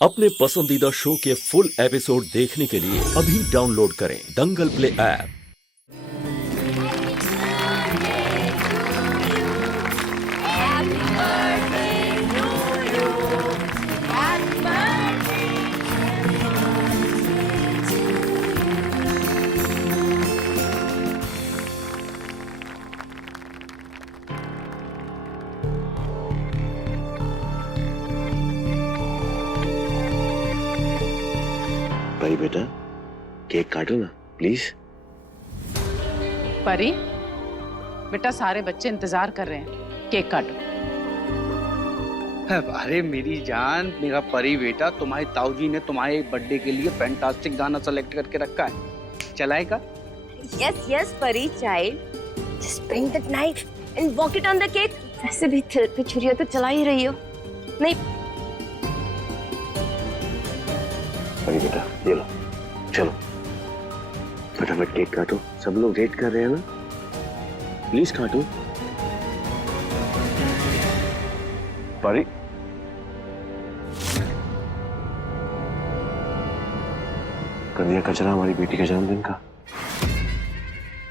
अपने पसंदीदा शो के फुल एपिसोड देखने के लिए अभी डाउनलोड करें दंगल प्ले ऐप। परी बेटा केक काटो ना प्लीज। परी बेटा सारे बच्चे इंतजार कर रहे हैं, केक काटो। अरे मेरी जान, मेरा परी बेटा, तुम्हारे ताऊजी ने तुम्हारे बर्थडे के लिए फैंटास्टिक गाना सेलेक्ट करके रखा है, चलाएगा? Yes, Pari child. Just bring that knife and walk it on the cake. वैसे भी दिल पे छुरियां तो चला ही रही हो। नहीं परी बेटा ये लो, चलो फटाफट केक काटो, सब लोग वेट कर रहे हैं ना, प्लीज काटो। परी कर दिया कचरा हमारी बेटी के जन्मदिन का।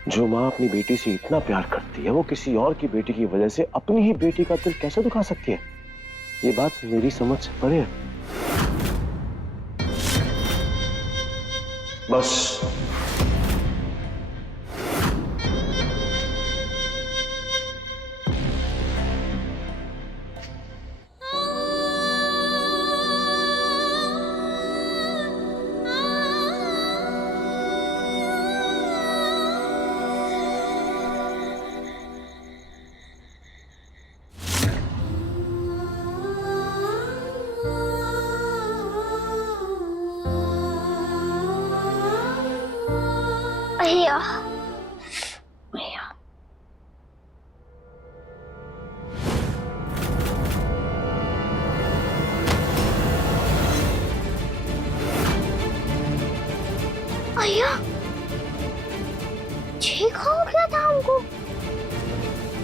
जो माँ अपनी बेटी से इतना प्यार करती है वो किसी और की बेटी की वजह से अपनी ही बेटी का दिल कैसे दुखा सकती है? ये बात मेरी समझ से परे है। बस भैया भैया भैया ठीक हो गया था हमको,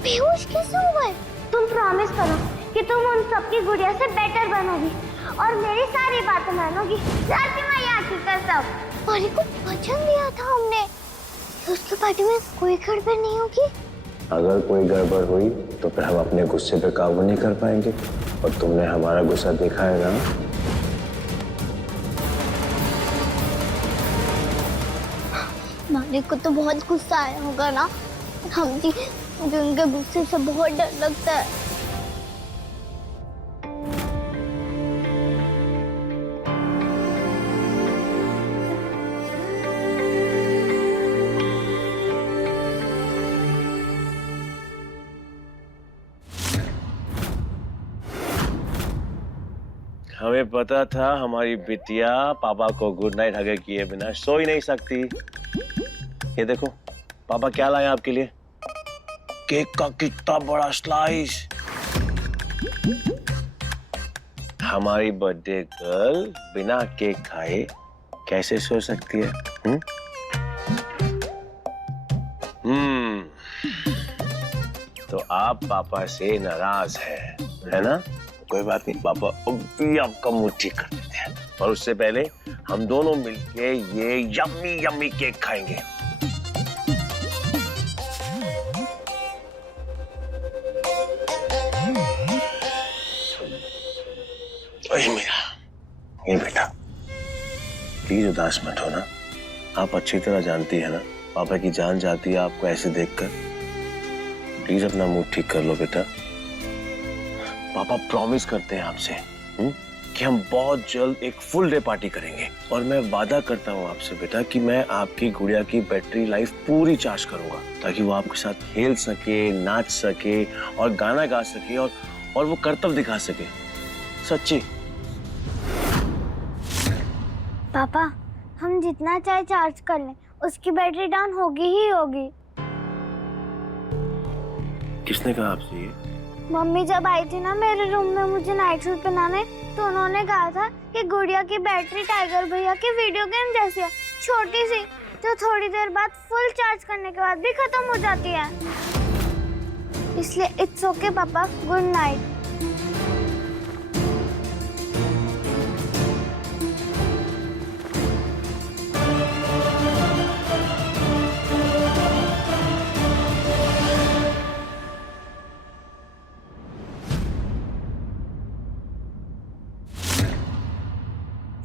बेहोश कैसे हो गए? तुम प्रॉमिस करो कि तुम उन सबकी गुड़िया से बेटर बनोगी और मेरी सारी बातें मानोगी। रात में यहाँ की कसम, परी को वचन दिया था हमने, उसके पार्टी में कोई गड़बड़ नहीं होगी। अगर कोई गड़बड़ हुई तो फिर हम अपने गुस्से पे काबू नहीं कर पाएंगे और तुमने हमारा गुस्सा देखा है ना। मालिक को तो बहुत गुस्सा आया होगा ना। हम जी मुझे उनके गुस्से से बहुत डर लगता है। हमें पता था हमारी बिटिया पापा को गुड नाइट हग किए बिना सो ही नहीं सकती। ये देखो पापा क्या लाए आपके लिए, केक का कितना बड़ा स्लाइस। हमारी बर्थडे गर्ल बिना केक खाए कैसे सो सकती है? तो आप पापा से नाराज है ना? कोई बात नहीं, पापा अभी आपका मुंह ठीक कर देते हैं, और उससे पहले हम दोनों मिलके ये यम्मी यम्मी केक खाएंगे। ओए मेरा ये बेटा प्लीज उदास मत हो ना, आप अच्छी तरह जानती है ना पापा की जान जाती है आपको ऐसे देखकर। प्लीज अपना मुंह ठीक कर लो बेटा। पापा प्रॉमिस करते हैं आपसे कि हम बहुत जल्द एक फुल डे पार्टी करेंगे, और मैं वादा करता हूँ आपसे बेटा कि मैं आपकी गुड़िया की बैटरी लाइफ पूरी चार्ज करूंगा ताकि वो आपके साथ खेल सके, नाच सके और गाना गा सके और वो करतब दिखा सके। सच्ची पापा हम जितना चाहे चार्ज कर लें उसकी बैटरी डाउन होगी ही होगी। किसने कहा आपसे ये? मम्मी जब आई थी ना मेरे रूम में मुझे नाइट सूट पहनाने, तो उन्होंने कहा था कि गुड़िया की बैटरी टाइगर भैया की वीडियो गेम जैसी है, छोटी सी, जो थोड़ी देर बाद फुल चार्ज करने के बाद भी खत्म हो जाती है। इसलिए इट्स ओके पापा, गुड नाइट।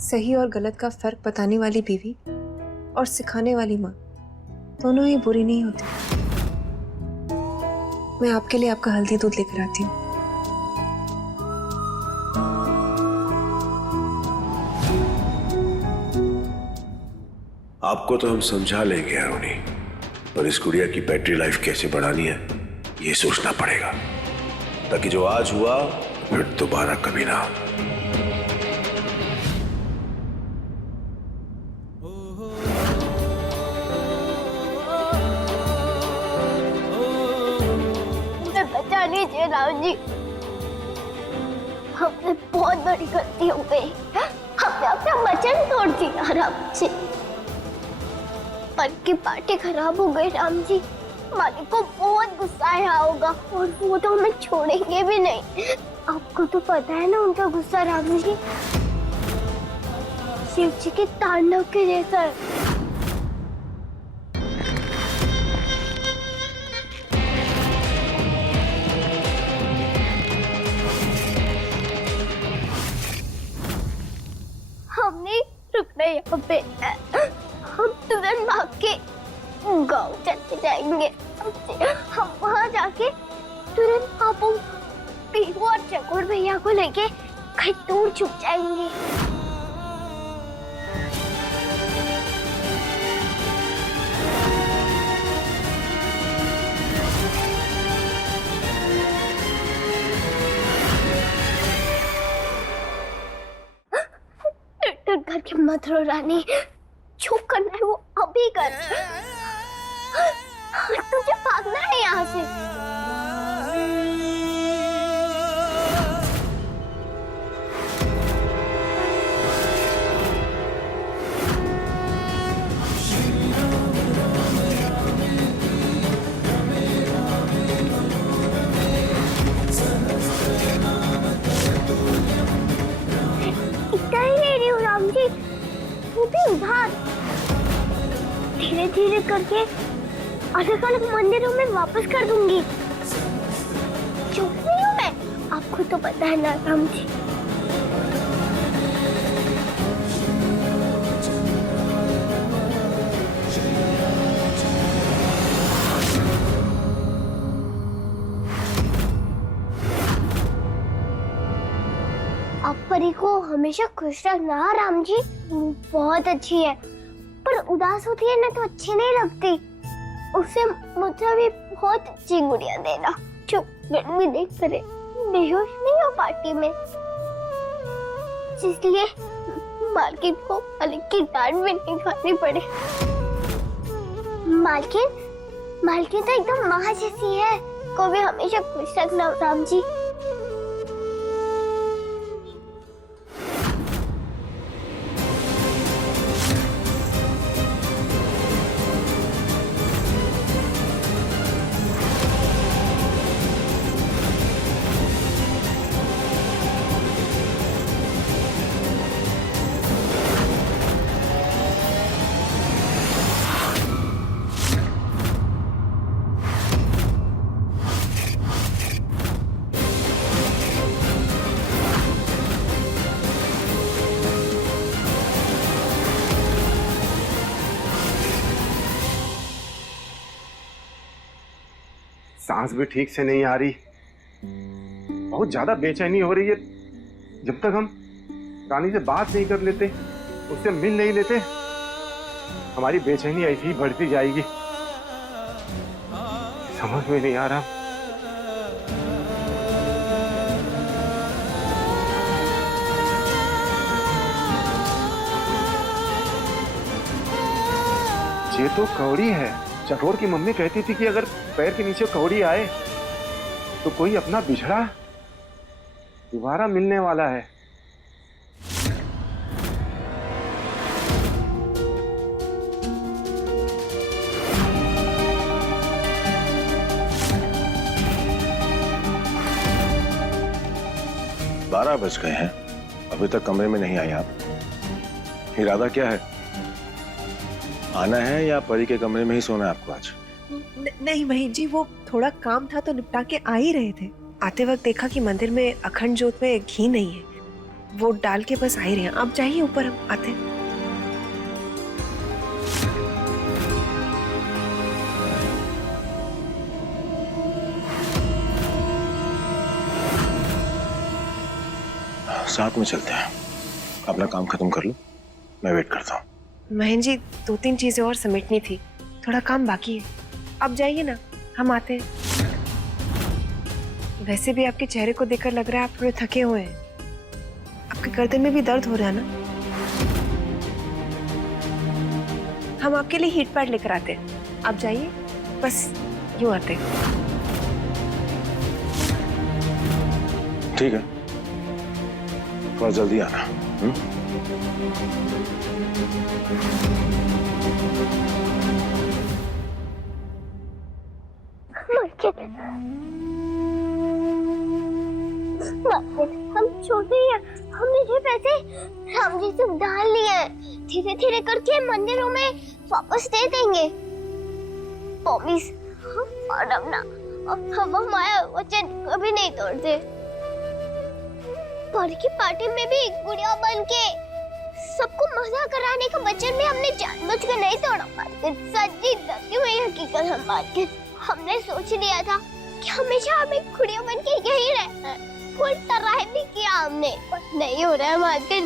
सही और गलत का फर्क बताने वाली बीवी और सिखाने वाली माँ दोनों ही बुरी नहीं होती। मैं आपके लिए आपका हल्दी दूध लेकर आती हूँ। आपको तो हम समझा लेंगे अरुणी, पर इस गुड़िया की बैटरी लाइफ कैसे बढ़ानी है ये सोचना पड़ेगा, ताकि जो आज हुआ फिर दोबारा कभी ना। बचा लीजिए राम जी, हमसे बहुत बड़ी गलती हो गई। हमने अपना वचन तोड़ दिया राम जी। मन की पार्टी खराब हो गई राम जी। मालिक को बहुत गुस्सा आया होगा और वो तो हमें छोड़ेंगे भी नहीं। आपको तो पता है ना उनका गुस्सा राम जी शिव जी के तांडव के जैसा है। हमने रुकना यहाँ पे, हम तुरंत भाग के गाँव चले जाएंगे। हम वहाँ जाके तुरंत पापू पीहू और चकोर भैया को लेके कहीं दूर छुप जाएंगे। घर के मत रो रानी, जो करना है वो अभी कर। तुझे भागना है यहाँ से। इतना ही ले रही हूँ राम जी, वो भी उधार। धीरे धीरे करके अलग अलग मंदिरों में वापस कर दूंगी। चुप नहीं हूँ मैं, आपको तो पता है ना राम जी। आप परी को हमेशा खुश रखना राम जी, वो बहुत अच्छी है, पर उदास होती है ना तो अच्छी नहीं लगती। उसे मुझे भी बहुत अच्छी गुड़िया देना जो गर्मी देख करे बेहोश नहीं हो पार्टी में। इसलिए मालकिन को मालिक की डांट भी नहीं खानी पड़े। मालकिन तो एकदम माँ जैसी है, को भी हमेशा खुश रखना राम जी। सांस भी ठीक से नहीं आ रही, बहुत ज्यादा बेचैनी हो रही है। जब तक हम रानी से बात नहीं कर लेते, उससे मिल नहीं लेते, हमारी बेचैनी ऐसी ही बढ़ती जाएगी। समझ में नहीं आ रहा। ये तो कौड़ी है। चकोर की मम्मी कहती थी कि अगर पैर के नीचे कौड़ी आए तो कोई अपना बिछड़ा दोबारा मिलने वाला है। बारह बज गए हैं, अभी तक कमरे में नहीं आई आप। इरादा क्या है? आना है या परी के कमरे में ही सोना है आपको आज? नहीं बहन जी, वो थोड़ा काम था तो निपटा के आ ही रहे थे। आते वक्त देखा कि मंदिर में अखंड जोत में घी नहीं है, वो डाल के बस आ ही रहे हैं। आप जाइए ऊपर, हम आते हैं। साथ में चलते हैं, अपना काम खत्म कर लो, मैं वेट करता हूँ। महेंद्र जी, 2-3 चीजें और समेटनी थी, थोड़ा काम बाकी है। आप जाइए ना, हम आते हैं। वैसे भी आपके चेहरे को देखकर लग रहा है आप थोड़े थके हुए हैं। आपके गर्दन में भी दर्द हो रहा है ना? हम आपके लिए हीट पैड लेकर आते हैं, आप जाइए, बस यूं आते हैं। ठीक है, थोड़ा जल्दी आना। हम छोटे ही हैं, हमने ये पैसे राम जी से उधार लिए हैं। धीरे धीरे करके मंदिरों में वापस दे देंगे। प्रॉमिस। और अब ना, अब हम हमारा वचन कभी नहीं तोड़ते। पर की पार्टी में भी गुड़िया बन के सबको मजा कराने का वचन भी हमने जानबूझकर नहीं तोड़ा। सच्ची लगती हुई हकीकत हम बात के हमने सोच लिया था कि हमेशा हमें गुड़िया बन के यही रहना है। फुल ट्राई भी किया हमने, पर नहीं हो रहा है मार्केट।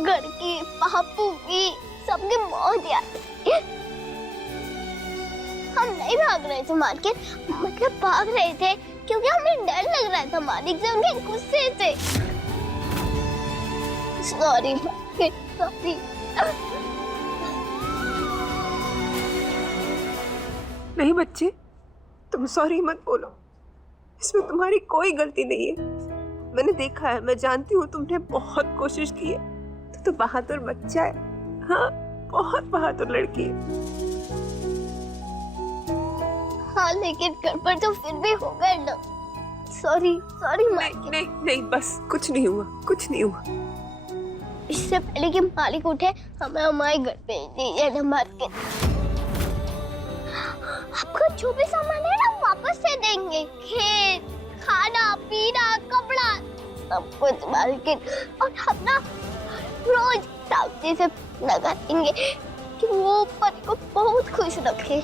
घर की, बापू की, सबकी मौत याद। हम नहीं भाग रहे थे मार्केट, मतलब भाग रहे थे क्योंकि हमें डर लग रहा था मालिक से, उनके गुस्से से। Sorry market, sorry. नहीं बच्चे, तुम सॉरी मत बोलो, इसमें तुम्हारी कोई गलती नहीं है। मैंने देखा है, मैं जानती हूँ तुमने बहुत कोशिश की है। तो बहादुर बच्चा है, हाँ बहुत बहादुर लड़की है। हाँ लेकिन घर पर तो फिर भी हो गए ना। सॉरी सॉरी नहीं, नहीं नहीं, बस कुछ नहीं हुआ, कुछ नहीं हुआ। इससे पहले कि मालिक उठे, हमें हमारे घर भेज दीजिए ना मार्केट। आपका जो भी सामान है ना वापस से देंगे। खेत, खाना पीना, कपड़ा, सब कुछ मार्केट। और हम ना रोज सावधानी से लगाएंगे कि वो पति को बहुत खुश रखे।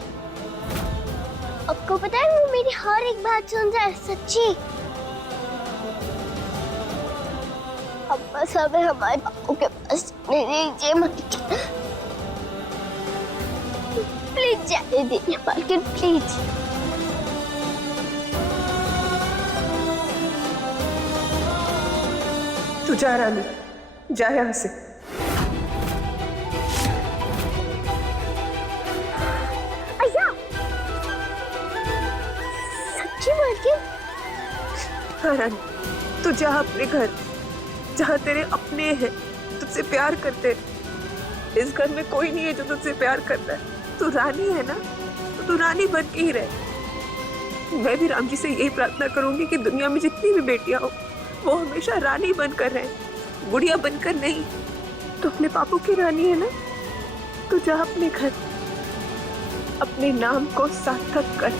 आपको पता है वो मेरी हर एक बात सुन रहा है, सच्ची। अब बस हमें हमारे बापू के पास ले दीजिए मार्केट। प्लीज जाने दीजिए मार्केट, प्लीज। तू जा रानी, जा यहाँ से। अय्या, सच्ची मार्केट? हाँ रानी, तू जा अपने घर, जहाँ तेरे अपने हैं, तुझसे प्यार करते हैं। इस घर में कोई नहीं है जो तुझसे प्यार करता है। तू रानी है ना, तो तू रानी बन के ही रहे। मैं भी राम जी से यही प्रार्थना करूंगी कि दुनिया में जितनी भी बेटियां हो, वो हमेशा रानी बनकर रहे, गुड़िया बनकर नहीं। तो अपने पापू की रानी है ना, तो जा अपने घर, अपने नाम को सार्थक कर।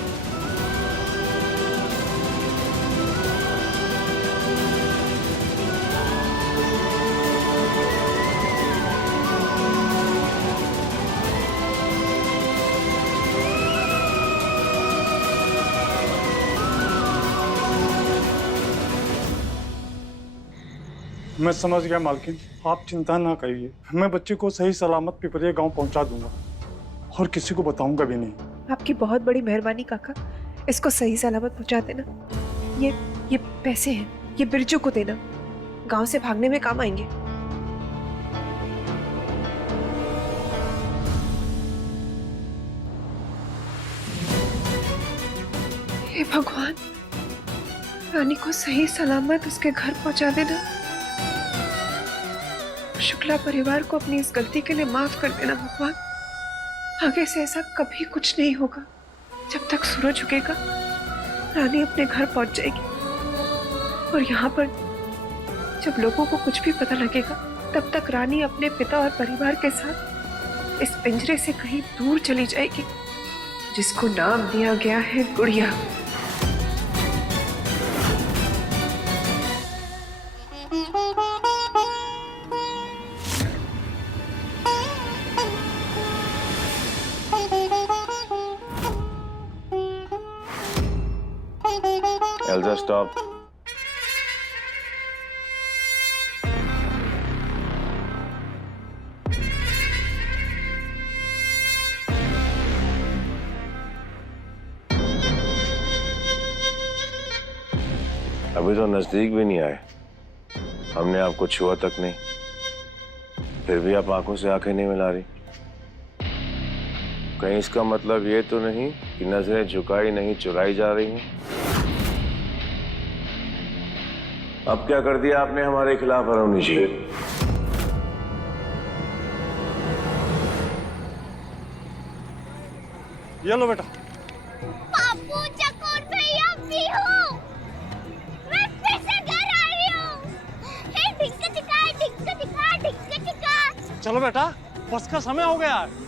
मैं समझ गया मालकिन, आप चिंता ना करिए। मैं बच्चे को सही सलामत पिपरिया गांव पहुंचा दूंगा और किसी को बताऊंगा भी नहीं। आपकी बहुत बड़ी मेहरबानी काका, इसको सही सलामत पहुंचा देना। ये पैसे हैं, ये बिरजू को देना, गांव से भागने में काम आएंगे। हे भगवान, रानी को सही सलामत उसके घर पहुंचा देना। शुक्ला परिवार को अपनी इस गलती के लिए माफ कर देना भगवान। आगे से ऐसा कभी कुछ नहीं होगा। जब तक सूरज उगेगा, रानी अपने घर पहुंच जाएगी। और यहाँ पर जब लोगों को कुछ भी पता लगेगा, तब तक रानी अपने पिता और परिवार के साथ इस पिंजरे से कहीं दूर चली जाएगी, जिसको नाम दिया गया है गुड़िया। स्टॉप। अभी तो नजदीक भी नहीं आए, हमने आपको छुआ तक नहीं, फिर भी आप आंखों से आंखें नहीं मिला रही। कहीं इसका मतलब ये तो नहीं कि नजरें झुकाई नहीं चुराई जा रही हैं? अब क्या कर दिया आपने हमारे खिलाफ अरुणी जी? ये लो बेटा। पापू, चकोर भैया, पीहू, मैं फिर से घर आ रही हूँ। हे ढिक्का ढिक्का, ढिक्का ढिक्का, ढिक्का ढिक्का। चलो बेटा, बस का समय हो गया है।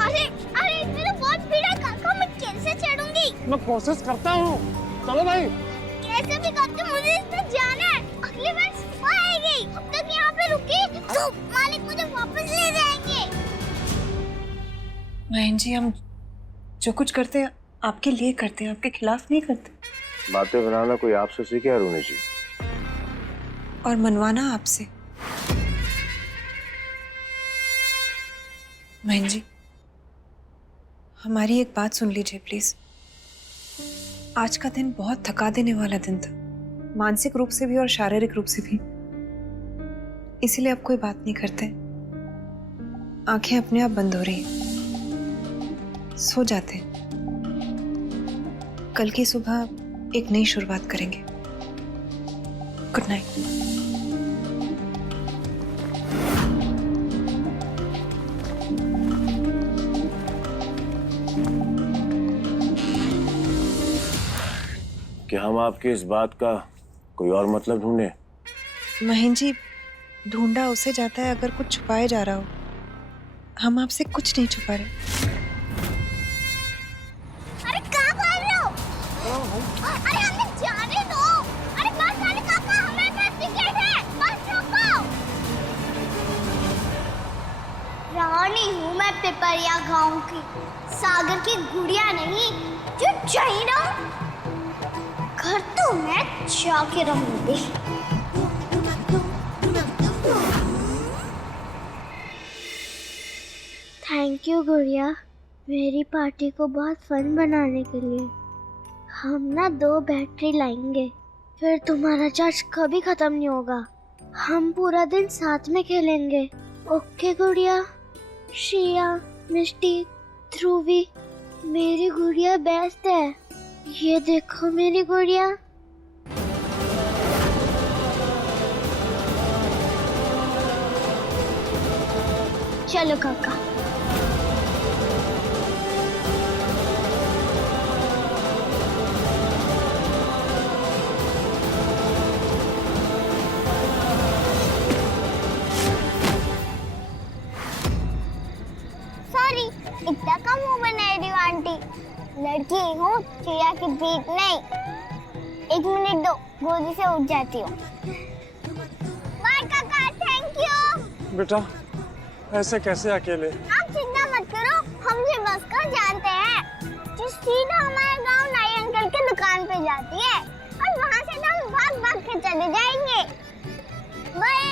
अरे अरे इसमें तो बहुत भीड़ है काका, मैं कैसे चढ़ूंगी? मैं कोशिश करता हूँ। चलो भाई। कैसे भी करके मुझे इस पे जाना है। अगली बार सुबह आएगी, अब तक यहाँ पे रुकी तो मालिक मुझे वापस ले जाएंगे। महेंद्र जी, हम जो कुछ करते हैं आपके लिए करते हैं, आपके खिलाफ नहीं करते। बातें बनाना कोई आपसे सीखे अरुणी जी? और मनवाना आपसे। महेंद्र जी, हमारी एक बात सुन लीजिए प्लीज। आज का दिन बहुत थका देने वाला दिन था, मानसिक रूप से भी और शारीरिक रूप से भी। इसीलिए अब कोई बात नहीं करते, आंखें अपने आप बंद हो रही हैं, सो जाते हैं। कल की सुबह एक नई शुरुआत करेंगे। Good night. कि हम आपकी इस बात का कोई और मतलब ढूंढे? महेंद्र जी, ढूंढा उसे जाता है अगर कुछ छुपाया जा रहा हो। हम आपसे कुछ नहीं छुपा रहे। अरे कहाँ भाग रहे हो? अरे हमें जाने दो। अरे बस आने काका, हमारे पास टिकट है, बस रोको। रानी हूँ मैं पिपरिया गांव की, सागर की गुड़िया नहीं जो चाइना। घर तो मैं जाके रहूंगी। थैंक यू गुड़िया, मेरी पार्टी को बहुत फन बनाने के लिए। हम ना 2 बैटरी लाएंगे, फिर तुम्हारा चार्ज कभी खत्म नहीं होगा। हम पूरा दिन साथ में खेलेंगे। ओके गुड़िया? श्रिया, मिष्टी, ध्रुवी, मेरी गुड़िया बेस्ट है। ये देखो मेरी गुड़िया। चलो काका। सॉरी, इतना कम मुंह बना रही हो आंटी। लड़की हूँ, चिड़िया की बीक नहीं। 1 मिनट दो, गोदी से उठ जाती हूँ। बाय काका, थैंक यू। बेटा, ऐसे कैसे अकेले? आप चिंता मत करो, हमसे बस कर जानते हैं जो सीधा हमारे गांव नाई अंकल के दुकान पे जाती है, और वहाँ से तो हम भाग भाग के चले जाएंगे। बाय।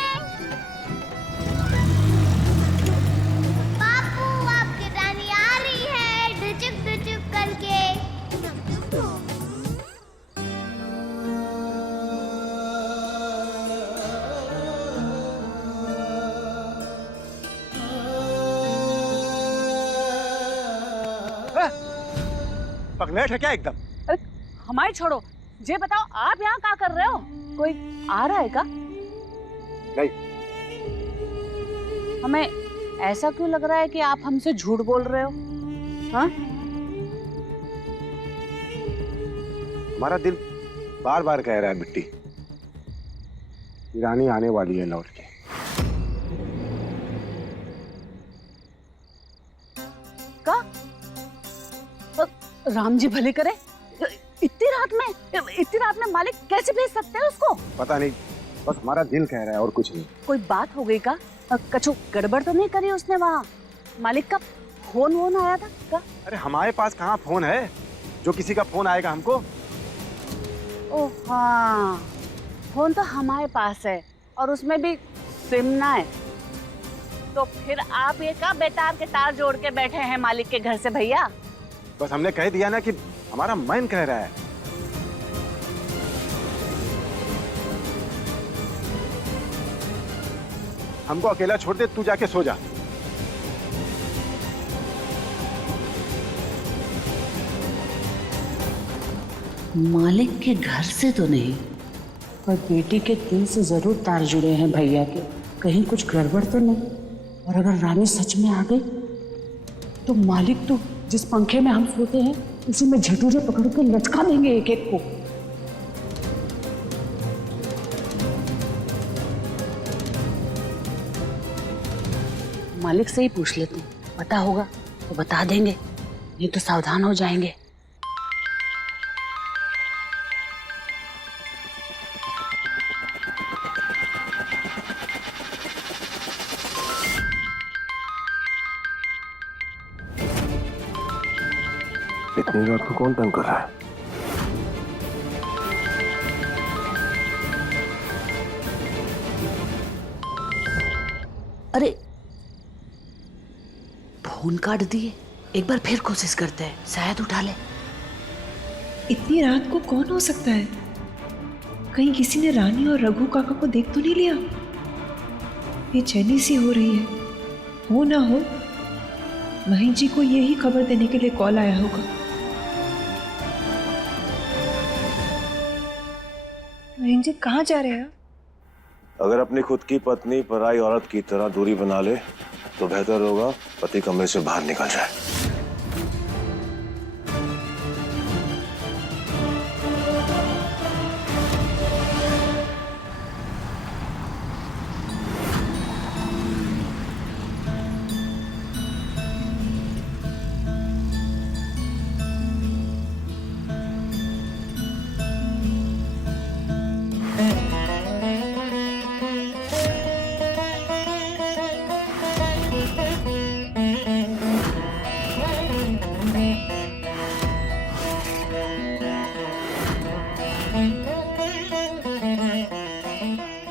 पगलेट है क्या एकदम? अरे हमारी छोड़ो, ये बताओ आप यहाँ क्या कर रहे हो? कोई आ रहा है क्या? नहीं। हमें ऐसा क्यों लग रहा है कि आप हमसे झूठ बोल रहे हो? हाँ? हमारा दिल बार बार कह रहा है बिट्टी, रानी आने वाली है लौट के। का? राम जी भले करे, इतनी रात में मालिक कैसे भेज सकते हैं उसको? पता नहीं, बस हमारा दिल कह रहा है और कुछ नहीं। कोई बात हो गई का? कछु गड़बड़ तो नहीं करी उसने वहाँ? मालिक का फोन वोन आया था क्या? अरे हमारे पास कहाँ फोन है जो किसी का फोन आएगा हमको? ओह हाँ, फोन तो हमारे पास है और उसमें भी सिम ना है। तो फिर आप ये क्या बेतार के तार जोड़ के बैठे हैं मालिक के घर से भैया? बस हमने कह दिया ना कि हमारा मन कह रहा है। हमको अकेला छोड़ दे, तू जाके सो जा। मालिक के घर से तो नहीं, पर बेटी के दिल से जरूर तार जुड़े हैं भैया के। कहीं कुछ गड़बड़ तो नहीं? और अगर रानी सच में आ गई तो मालिक तो जिस पंखे में हम सोते हैं उसी में झटूरे पकड़ के लटका देंगे एक एक को। मालिक से ही पूछ लेते हैं, पता होगा तो बता देंगे, नहीं तो सावधान हो जाएंगे। इतनी रात को कौन तंग कर रहा है? अरे फोन काट दिए, एक बार फिर कोशिश करते हैं, शायद उठा ले। इतनी रात को कौन हो सकता है? कहीं किसी ने रानी और रघु काका को देख तो नहीं लिया? बेचैनी सी हो रही है। हो ना हो महेश जी को यही खबर देने के लिए कॉल आया होगा। महेश जी कहाँ जा रहे हैं? अगर अपनी खुद की पत्नी पराई औरत की तरह दूरी बना ले तो बेहतर होगा पति कमरे से बाहर निकल जाए।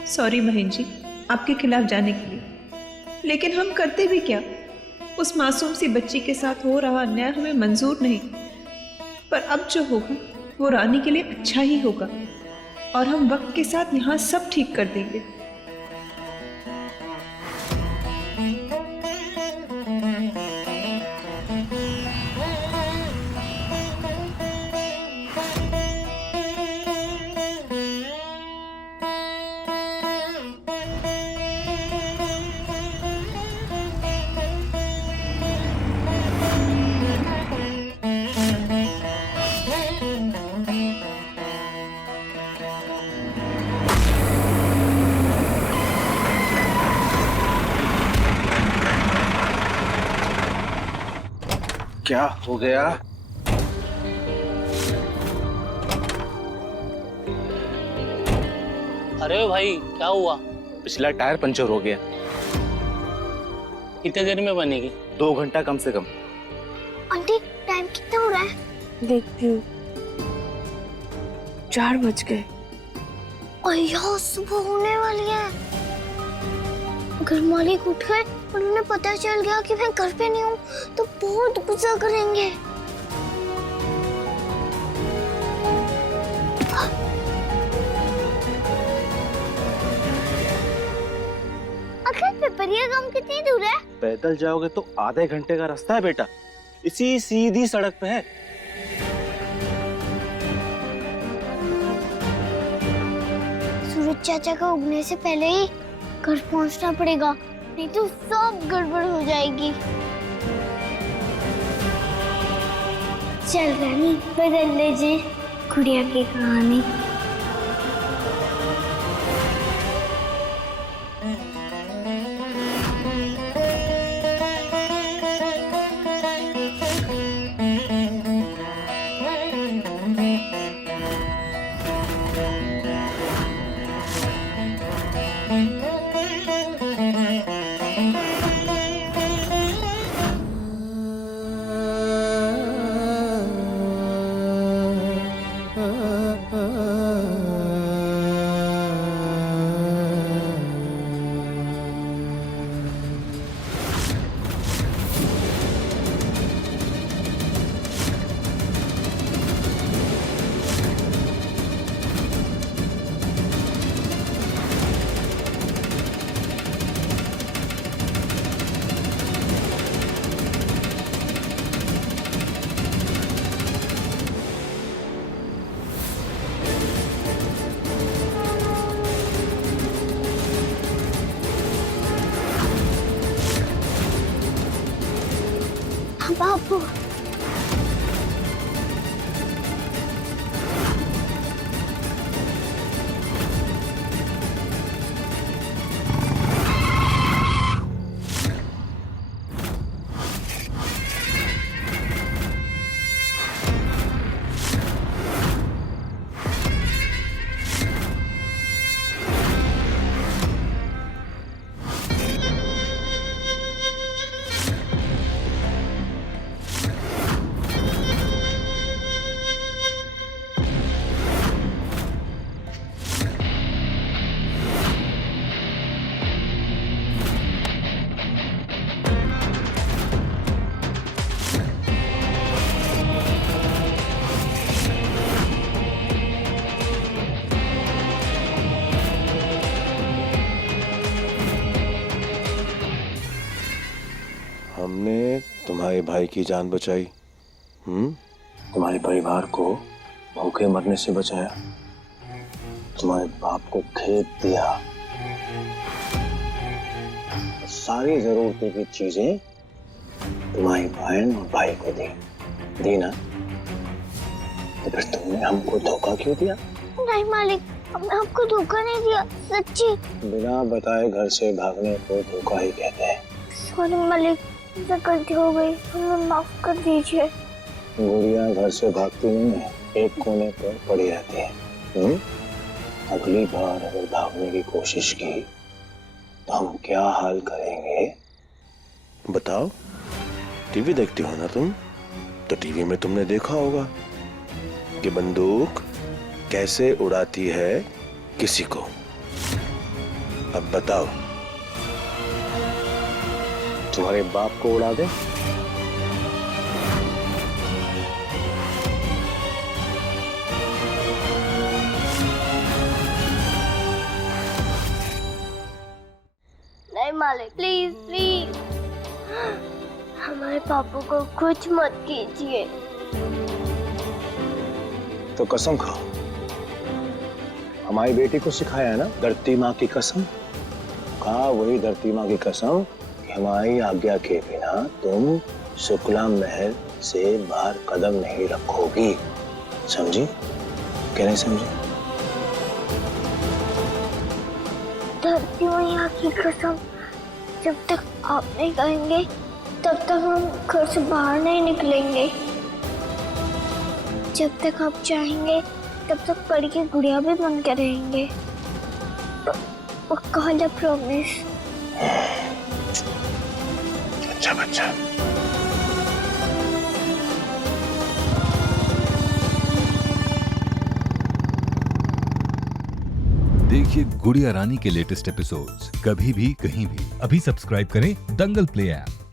सॉरी महेश जी आपके खिलाफ जाने के लिए, लेकिन हम करते भी क्या? उस मासूम सी बच्ची के साथ हो रहा अन्याय हमें मंजूर नहीं, पर अब जो होगा वो रानी के लिए अच्छा ही होगा और हम वक्त के साथ यहाँ सब ठीक कर देंगे। क्या हो गया? अरे भाई क्या हुआ? पिछला टायर पंचर हो गया। कितने देर में बनेगी? 2 घंटा कम से कम। आंटी टाइम कितना हो रहा है? देखती हूँ 4 बज गए। अय्या सुबह होने वाली है। अगर मालिक उठ गए और उन्हें पता चल गया कि मैं घर पे नहीं हूँ तो बहुत गुस्सा करेंगे। आखिर पिपरिया गांव कितनी दूर है? पैदल जाओगे तो आधे घंटे का रास्ता है बेटा, इसी सीधी सड़क पे है। सूरज चाचा का उगने से पहले ही घर पहुंचना पड़ेगा, नहीं तो सब गड़बड़ हो जाएगी। चल रानी बदल लीजिए गुड़िया की कहानी। तुम्हारे भाई की जान बचाई, तुम्हारे परिवार को भूखे मरने से बचाया, तुम्हारे बाप को खेत दिया, सारी जरूरतों की चीजें तुम्हारी बहन और भाई को दी ना, तो फिर तुमने हमको धोखा क्यों दिया? नहीं मालिक, हमने आपको धोखा नहीं दिया, सच्ची। बिना बताए घर से भागने को धोखा ही कहते हैं। सॉरी मालिक, मुझसे गलती हो गई, हमें माफ कर दीजिए। गुड़िया घर से भागती नहीं है, एक कोने पर पड़ी रहती है। अगली बार अगर भागने की कोशिश की तो हम क्या हाल करेंगे बताओ? टीवी देखती हो ना तुम, तो टीवी में तुमने देखा होगा कि बंदूक कैसे उड़ाती है किसी को। अब बताओ, तुम्हारे बाप को उड़ा दे? नहीं मालिक, प्लीज प्लीज, हमारे पापा को कुछ मत कीजिए। तो कसम खाओ, हमारी बेटी को सिखाया है ना धरती माँ की कसम। खा वही धरती माँ की कसम कि हमारी आज्ञा के बिना तुम शुक्ला महल से बाहर कदम नहीं रखोगी। समझी? क्या नहीं समझी? धरती मैया की कसम, जब तक आप नहीं कहेंगे तब तक हम घर से बाहर नहीं निकलेंगे। जब तक आप चाहेंगे तब तक परी की गुड़िया भी बन के रहेंगे। पक्का वाला प्रॉमिस। अच्छा बच्चा। देखिए गुड़िया रानी के लेटेस्ट एपिसोड्स कभी भी कहीं भी। अभी सब्सक्राइब करें दंगल प्ले ऐप।